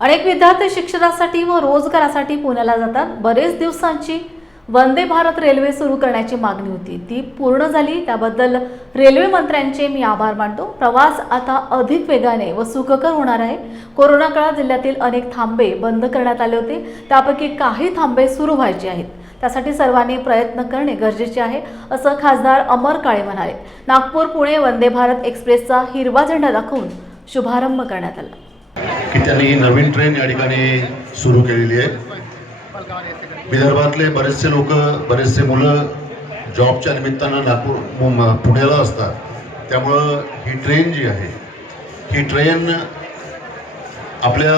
अनेक विद्यार्थी शिक्षणासाठी व रोजगारासाठी पुण्याला जातात. बरेच दिवसांची वंदे भारत रेल्वे सुरू करण्याची मागणी होती. ती पूर्ण झाली त्याबद्दल रेल्वे मंत्र्यांचे मी आभार मानतो. प्रवास आता अधिक वेगाने व सुखकर होणार आहे. कोरोना काळात जिल्ह्यातील अनेक थांबे बंद करण्यात आले होते. त्यापैकी काही थांबे सुरू व्हायचे आहेत. त्यासाठी सर्वांनी प्रयत्न करणे गरजेचे आहे असं खासदार अमर काळे म्हणाले. नागपूर पुणे वंदे भारत एक्सप्रेसचा हिरवा झेंडा दाखवून शुभारंभ करण्यात आला. की त्यांनी नवीन ट्रेन या ठिकाणी सुरू केलेली आहे. विदर्भातले बरेचसे लोक बरेचसे मुलं जॉबच्या निमित्तानं नागपूर पुण्याला असतात. त्यामुळं ही ट्रेन जी आहे ही ट्रेन आपल्या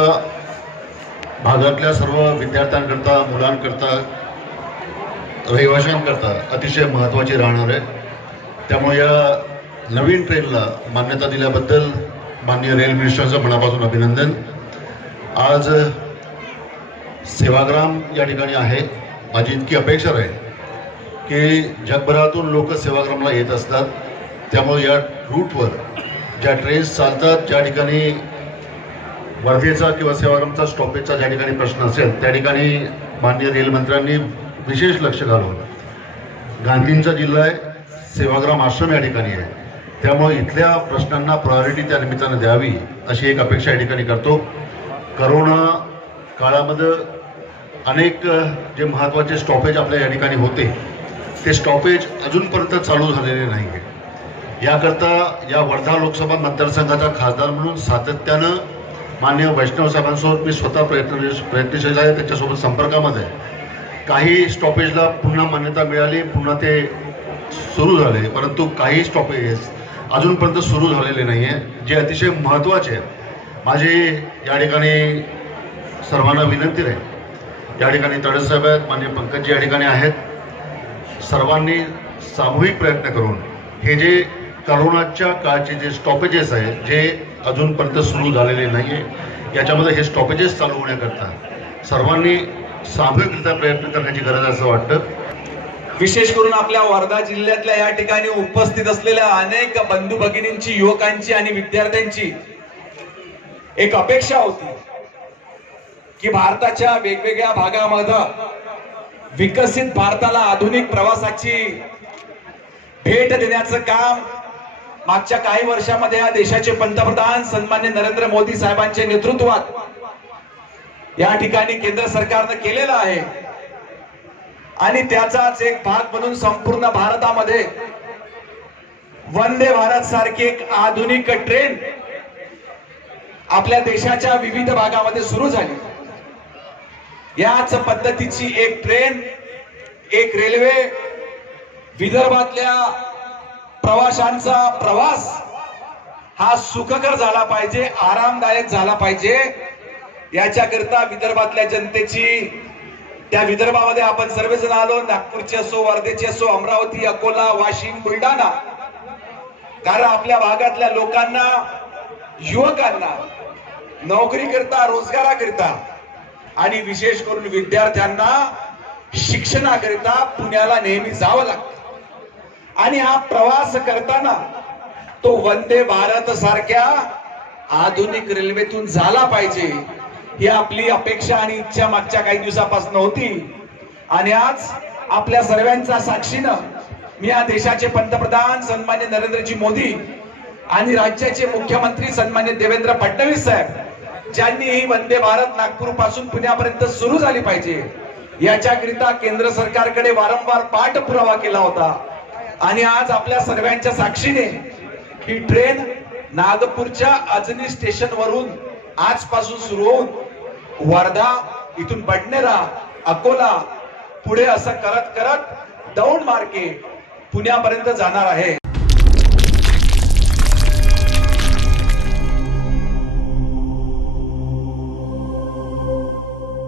भागातल्या सर्व विद्यार्थ्यांकरता मुलांकरता रहिवाशांकरता अतिशय महत्त्वाची राहणार आहे. त्यामुळे या नवीन ट्रेनला मान्यता दिल्याबद्दल माननीय रेल मिनिस्टरचं मनापासून अभिनंदन. आज सेवाग्राम या ठिकाणी आहे. माझी इतकी अपेक्षा राहील की जगभरातून लोक सेवाग्रामला येत असतात. त्यामुळे या रूटवर ज्या ट्रेन्स चालतात ज्या ठिकाणी वर्धेचा किंवा सेवाग्रामचा स्टॉपेजचा ज्या ठिकाणी प्रश्न असेल त्या ठिकाणी माननीय रेलमंत्र्यांनी विशेष लक्ष घालवलं गांधींचा जिल्हा आहे सेवाग्राम आश्रम या ठिकाणी आहे. त्यामुळे इथल्या प्रश्नांना प्रायोरिटी त्या निमित्तानं द्यावी अशी एक अपेक्षा या ठिकाणी करतो. करोना काळामध्ये अनेक जे महत्त्वाचे स्टॉपेज आपल्या या ठिकाणी होते ते स्टॉपेज अजूनपर्यंत चालू झालेले नाही आहे याकरता या वर्धा लोकसभा मतदारसंघाचा खासदार म्हणून सातत्यानं मान्य वैष्णव साहेबांसोबत मी स्वतः प्रयत्न प्रयत्नशील आहे त्यांच्यासोबत संपर्कामध्ये काही स्टॉपेजला पुन्हा मान्यता मिळाली पुन्हा ते सुरू झाले परंतु काही स्टॉपेजेस अजूनपर्यंत सुरू झालेले नाही आहे जे अतिशय महत्त्वाचे आहेत. माझी या ठिकाणी सर्वांना विनंती आहे. या ठिकाणी तडसाहेब आहेत मान्य पंकजी या ठिकाणी आहेत. सर्वांनी सामूहिक प्रयत्न करून हे जे करोनाच्या काळचे जे स्टॉपेजेस आहेत जे अजूनपर्यंत सुरू झालेले नाही आहे याच्यामध्ये हे स्टॉपेजेस चालू होण्याकरता सर्वांनी सामूहिकरित्या प्रयत्न करण्याची गरज असं वाटतं. विशेष करून आपल्या वर्धा जिल्ह्यातल्या या ठिकाणी उपस्थित असलेल्या अनेक बंधू भगिनींची युवकांची आणि विद्यार्थ्यांची एक अपेक्षा होती की भारताच्या वेगवेगळ्या भागामध्ये विकसित भारताला आधुनिक प्रवासाची भेट देण्याचं काम मागच्या काही वर्षामध्ये या देशाचे पंतप्रधान सन्मान्य नरेंद्र मोदी साहेबांच्या नेतृत्वात या ठिकाणी केंद्र सरकारनं केलेलं आहे. आणि त्याचाच एक भाग म्हणून संपूर्ण भारतामध्ये वंदे भारत सारखी एक आधुनिक ट्रेन आपल्या देशाच्या विविध भागामध्ये सुरू झाली. याच पद्धतीची एक ट्रेन एक रेल्वे विदर्भातल्या प्रवाशांचा प्रवास हा सुखकर झाला पाहिजे आरामदायक झाला पाहिजे. याच्याकरता विदर्भातल्या जनतेची त्या विदर्भामध्ये आपण सर्वजण आलो. नागपूरचे असो वर्धेचे असो अमरावती अकोला वाशिम बुलढाणा. कारण आपल्या भागातल्या लोकांना युवकांना नोकरी करता रोजगाराकरिता आणि विशेष करून विद्यार्थ्यांना शिक्षणाकरिता पुण्याला नेहमी जावं लागतं. आणि हा प्रवास करताना तो वंदे भारत सारख्या आधुनिक रेल्वेतून झाला पाहिजे. ही आपली अपेक्षा आणि इच्छा मागच्या काही दिवसापासून होती. आणि आज आपल्या सर्वांच्या साक्षीनं मी या देशाचे पंतप्रधान सन्मान्य नरेंद्रजी मोदी आणि राज्याचे मुख्यमंत्री सन्मान्य देवेंद्र फडणवीस साहेब ज्यांनी ही वंदे भारत नागपूरपासून पुण्यापर्यंत सुरू झाली पाहिजे याच्याकरिता केंद्र सरकारकडे वारंवार पाठपुरावा केला होता. आणि आज आपल्या सर्वांच्या साक्षीने ही ट्रेन नागपूरच्या अजनी स्टेशन वरून आजपासून सुरू होऊन वर्धा इथून बडनेरा अकोला पुढे असं करत करत दौंड मार्गे पुण्यापर्यंत जाणार आहे.